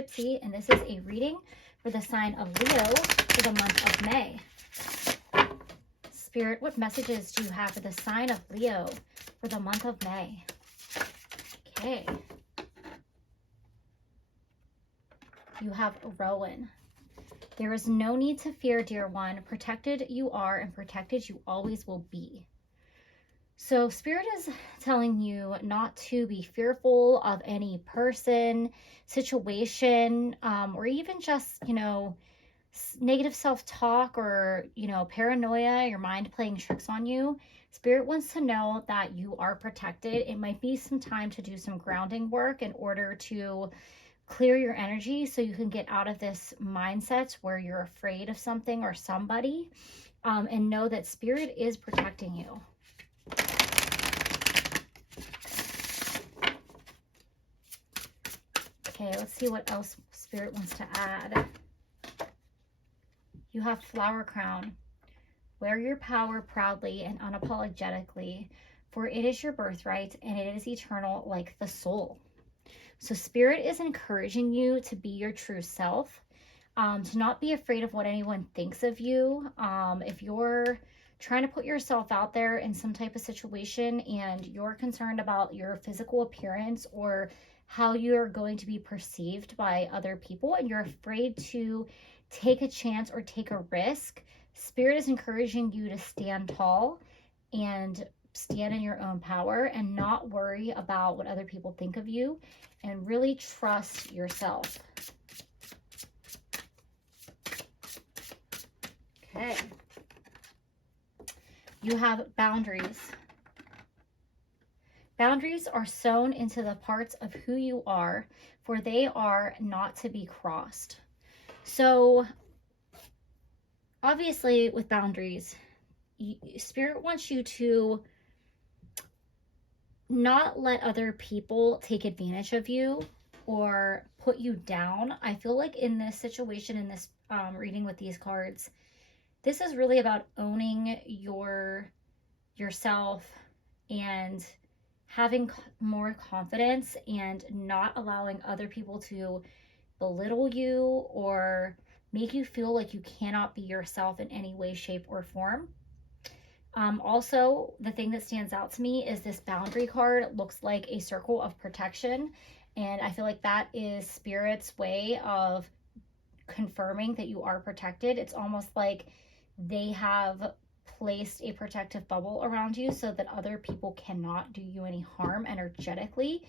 Gypsy, and this is a reading for the sign of Leo for the month of May. Spirit, what messages do you have for the sign of Leo for the month of May? Okay. You have Rowan. There is no need to fear, dear one. Protected you are and protected you always will be. So Spirit is telling you not to be fearful of any person, situation, or even just, negative self-talk or, paranoia, your mind playing tricks on you. Spirit wants to know that you are protected. It might be some time to do some grounding work in order to clear your energy so you can get out of this mindset where you're afraid of something or somebody, and know that Spirit is protecting you. Okay, let's see what else Spirit wants to add. You have Flower Crown. Wear your power proudly and unapologetically, for it is your birthright and it is eternal like the soul. So Spirit is encouraging you to be your true self, to not be afraid of what anyone thinks of you. If you're trying to put yourself out there in some type of situation and you're concerned about your physical appearance or how you're going to be perceived by other people and you're afraid to take a chance or take a risk, Spirit is encouraging you to stand tall and stand in your own power and not worry about what other people think of you and really trust yourself. Okay. You have boundaries. Boundaries are sewn into the parts of who you are, for they are not to be crossed. So, obviously, with boundaries, Spirit wants you to not let other people take advantage of you or put you down. I feel like in this situation, in this reading with these cards, this is really about owning yourself and having more confidence and not allowing other people to belittle you or make you feel like you cannot be yourself in any way, shape, or form. Also, the thing that stands out to me is this boundary card. It looks like a circle of protection, and I feel like that is Spirit's way of confirming that you are protected. It's almost like they have placed a protective bubble around you so that other people cannot do you any harm energetically.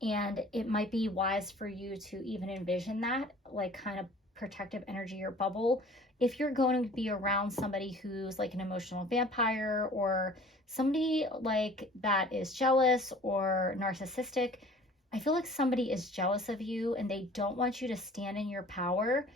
And it might be wise for you to even envision that, like, kind of protective energy or bubble. If you're going to be around somebody who's like an emotional vampire or somebody like that is jealous or narcissistic, I feel like somebody is jealous of you and they don't want you to stand in your power,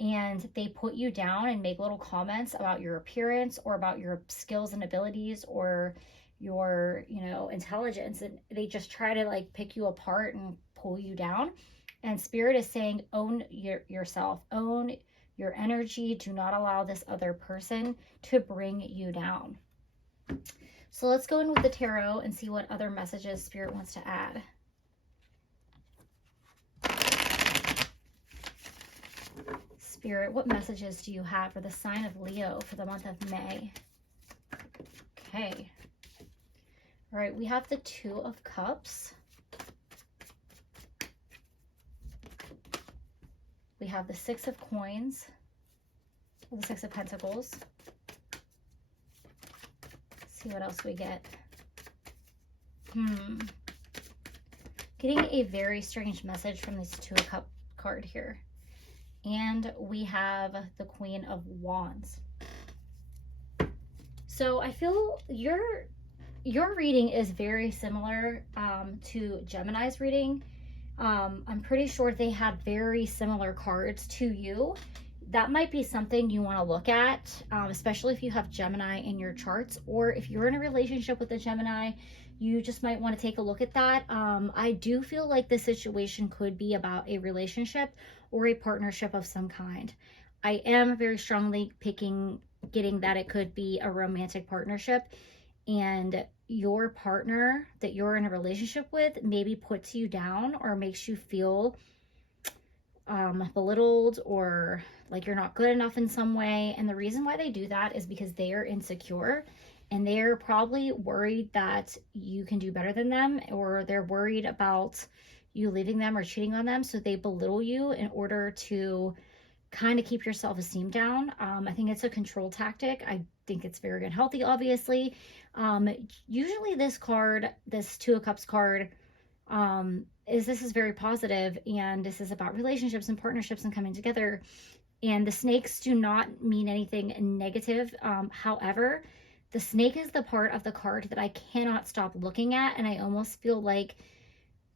and they put you down and make little comments about your appearance or about your skills and abilities or your, intelligence, and they just try to like pick you apart and pull you down. And Spirit is saying, own yourself, own your energy. Do not allow this other person to bring you down. So let's go in with the tarot and see what other messages Spirit wants to add. Spirit, what messages do you have for the sign of Leo for the month of May? Okay. All right, we have the Two of Cups. We have the Six of Coins, the Six of Pentacles. Let's see what else we get. Getting a very strange message from this Two of Cups card here. And we have the Queen of Wands. So I feel your reading is very similar to Gemini's reading. I'm pretty sure they have very similar cards to you. That might be something you want to look at, especially if you have Gemini in your charts, or if you're in a relationship with a Gemini, you just might want to take a look at that. I do feel like the situation could be about a relationship or a partnership of some kind. I am very strongly getting that it could be a romantic partnership, and your partner that you're in a relationship with maybe puts you down or makes you feel belittled, or like you're not good enough in some way. And the reason why they do that is because they are insecure, and they're probably worried that you can do better than them, or they're worried about you leaving them or cheating on them. So they belittle you in order to kind of keep your self-esteem down. I think it's a control tactic. I think it's very unhealthy, obviously. Usually this card, this Two of Cups card, this is very positive, and this is about relationships and partnerships and coming together. And the snakes do not mean anything negative. However, the snake is the part of the card that I cannot stop looking at, and I almost feel like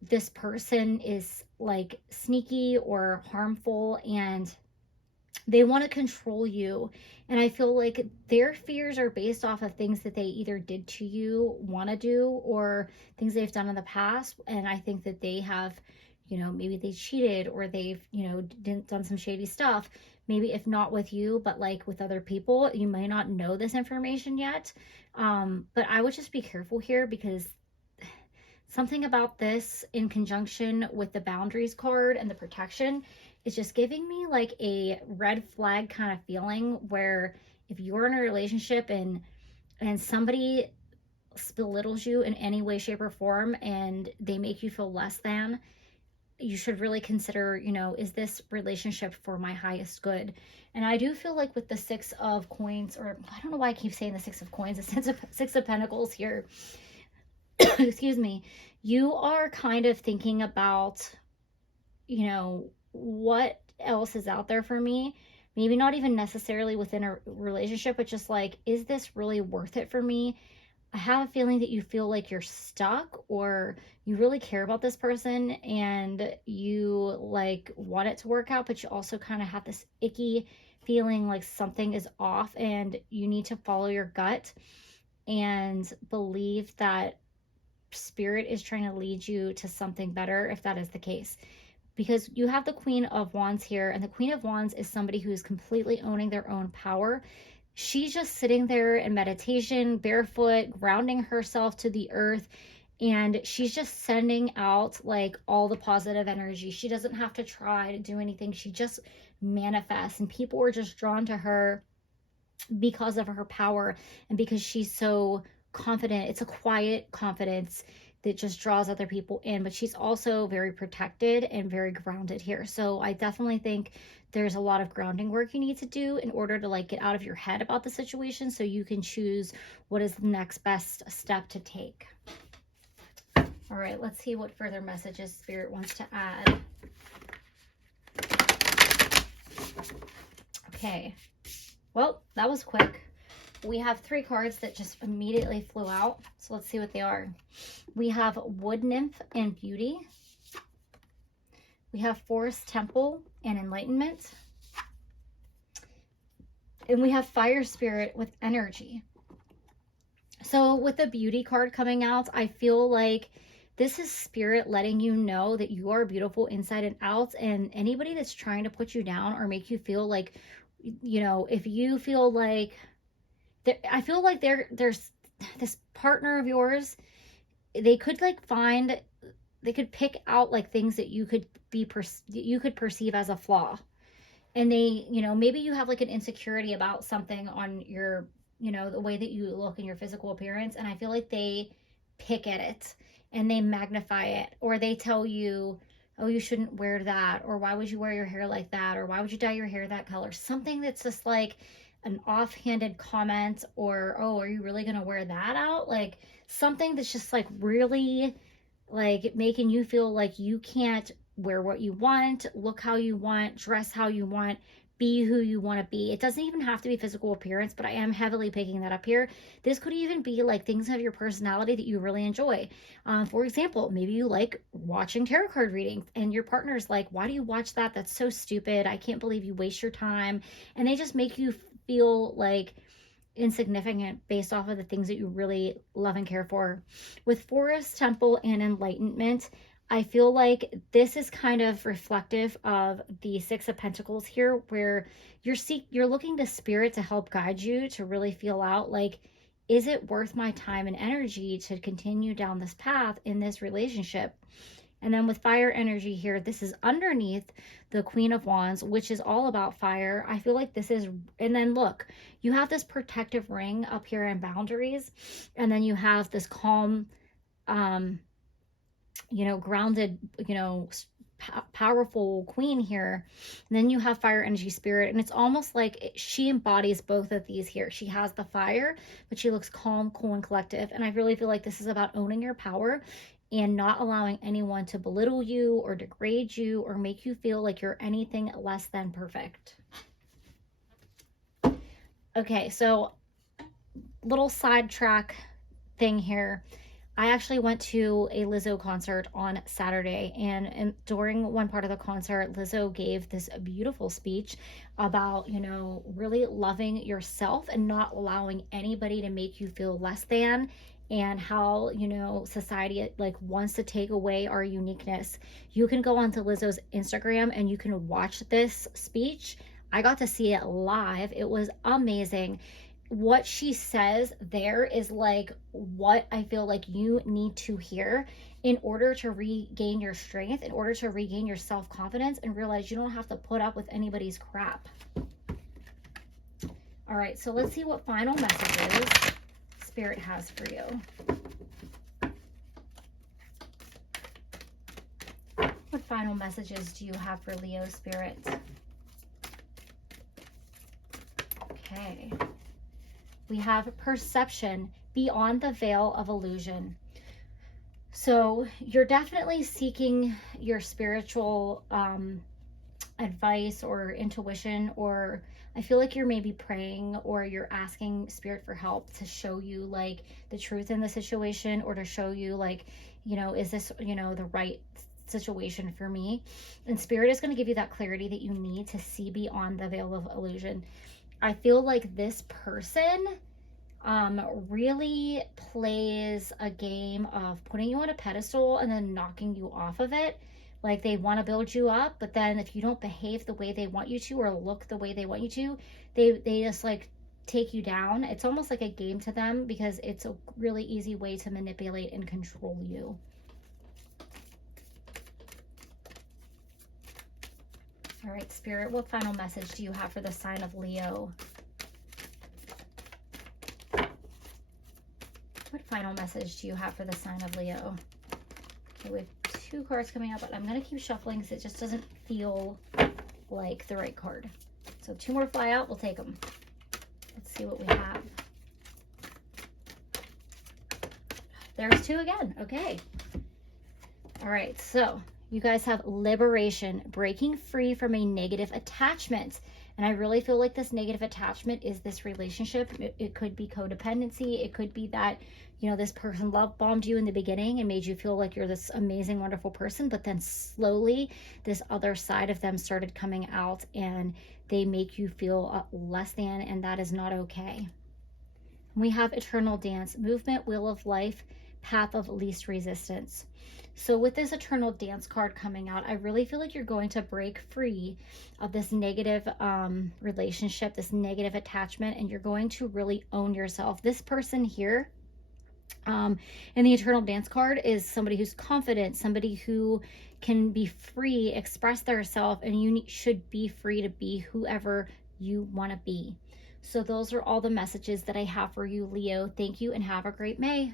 this person is like sneaky or harmful, and they want to control you. And I feel like their fears are based off of things that they either did to you, want to do, or things they've done in the past. And I think that they have, maybe they cheated, or they've, done some shady stuff. Maybe if not with you, but like with other people. You may not know this information yet. But I would just be careful here, because something about this in conjunction with the boundaries card and the protection is just giving me like a red flag kind of feeling, where if you're in a relationship and somebody belittles you in any way, shape, or form, and they make you feel less than, you should really consider, is this relationship for my highest good? And I do feel like with the Six of Coins, or I don't know why I keep saying the Six of Coins, the Six of Pentacles here, excuse me, you are kind of thinking about, what else is out there for me? Maybe not even necessarily within a relationship, but just like, is this really worth it for me? I have a feeling that you feel like you're stuck, or you really care about this person and you like want it to work out, but you also kind of have this icky feeling like something is off, and you need to follow your gut and believe that spirit is trying to lead you to something better, if that is the case. Because you have the Queen of Wands here, and the Queen of Wands is somebody who is completely owning their own power. She's just sitting there in meditation, barefoot, grounding herself to the earth, and she's just sending out like all the positive energy. She doesn't have to try to do anything. She just manifests, and people are just drawn to her because of her power and because she's so confident. It's a quiet confidence that just draws other people in, but she's also very protected and very grounded here. So I definitely think there's a lot of grounding work you need to do in order to like get out of your head about the situation, so you can choose what is the next best step to take. All right, let's see what further messages Spirit wants to add. Okay, well, that was quick. We have 3 cards that just immediately flew out. So let's see what they are. We have Wood Nymph and Beauty. We have Forest Temple and Enlightenment. And we have Fire Spirit with Energy. So with the Beauty card coming out, I feel like this is Spirit letting you know that you are beautiful inside and out. And anybody that's trying to put you down or make you feel like, if you feel like, I feel like there's this partner of yours, they could pick out like things that you could perceive as a flaw, and they, maybe you have like an insecurity about something on your, the way that you look in your physical appearance, and I feel like they pick at it and they magnify it, or they tell you, oh, you shouldn't wear that, or why would you wear your hair like that, or why would you dye your hair that color? Something that's just like an offhanded comment, or, oh, are you really gonna wear that out? Like something that's just like really like making you feel like you can't wear what you want, look how you want, dress how you want, be who you want to be. It doesn't even have to be physical appearance, but I am heavily picking that up here. This could even be like things of your personality that you really enjoy. For example, maybe you like watching tarot card readings, and your partner's like, why do you watch that? That's so stupid. I can't believe you waste your time. And they just make you feel like insignificant based off of the things that you really love and care for. With Forest Temple and Enlightenment, I feel like this is kind of reflective of the Six of Pentacles here, where you're looking to Spirit to help guide you to really feel out like, is it worth my time and energy to continue down this path in this relationship? And then with fire energy here, this is underneath the Queen of Wands, which is all about fire. I feel like this is, and then look, you have this protective ring up here in boundaries, and then you have this calm, you know, grounded, you know, powerful queen here. And then you have fire energy spirit, and it's almost like she embodies both of these here. She has the fire, but she looks calm, cool, and collective. And I really feel like this is about owning your power and not allowing anyone to belittle you or degrade you or make you feel like you're anything less than perfect. Okay, so little sidetrack thing here. I actually went to a Lizzo concert on Saturday, and during one part of the concert, Lizzo gave this beautiful speech about, you know, really loving yourself and not allowing anybody to make you feel less than, and how, you know, society like wants to take away our uniqueness. You can go onto Lizzo's Instagram and you can watch this speech. I got to see it live. It was amazing. What she says there is like what I feel like you need to hear in order to regain your strength, in order to regain your self-confidence and realize you don't have to put up with anybody's crap. All right, so let's see what final messages Spirit has for you. What final messages do you have for Leo, Spirit? Okay. We have perception beyond the veil of illusion. So you're definitely seeking your spiritual advice or intuition, or I feel like you're maybe praying or you're asking Spirit for help to show you like the truth in the situation, or to show you like, you know, is this, you know, the right situation for me? And Spirit is going to give you that clarity that you need to see beyond the veil of illusion. I feel like this person really plays a game of putting you on a pedestal and then knocking you off of it. Like they want to build you up, but then if you don't behave the way they want you to or look the way they want you to, they just like take you down. It's almost like a game to them because it's a really easy way to manipulate and control you. All right, Spirit, what final message do you have for the sign of Leo? What final message do you have for the sign of Leo? Okay, we have 2 cards coming out, but I'm going to keep shuffling because it just doesn't feel like the right card. So 2 more fly out, we'll take them. Let's see what we have. There's 2 again. Okay. All right, so you guys have liberation, breaking free from a negative attachment. And I really feel like this negative attachment is this relationship. It could be codependency. It could be that, you know, this person love bombed you in the beginning and made you feel like you're this amazing, wonderful person. But then slowly this other side of them started coming out and they make you feel less than, and that is not okay. We have eternal dance, movement, wheel of life, path of least resistance. So with this eternal dance card coming out, I really feel like you're going to break free of this negative relationship, this negative attachment, and you're going to really own yourself. This person here in the eternal dance card is somebody who's confident, somebody who can be free, express themselves, and you should be free to be whoever you want to be. So those are all the messages that I have for you, Leo. Thank you and have a great May.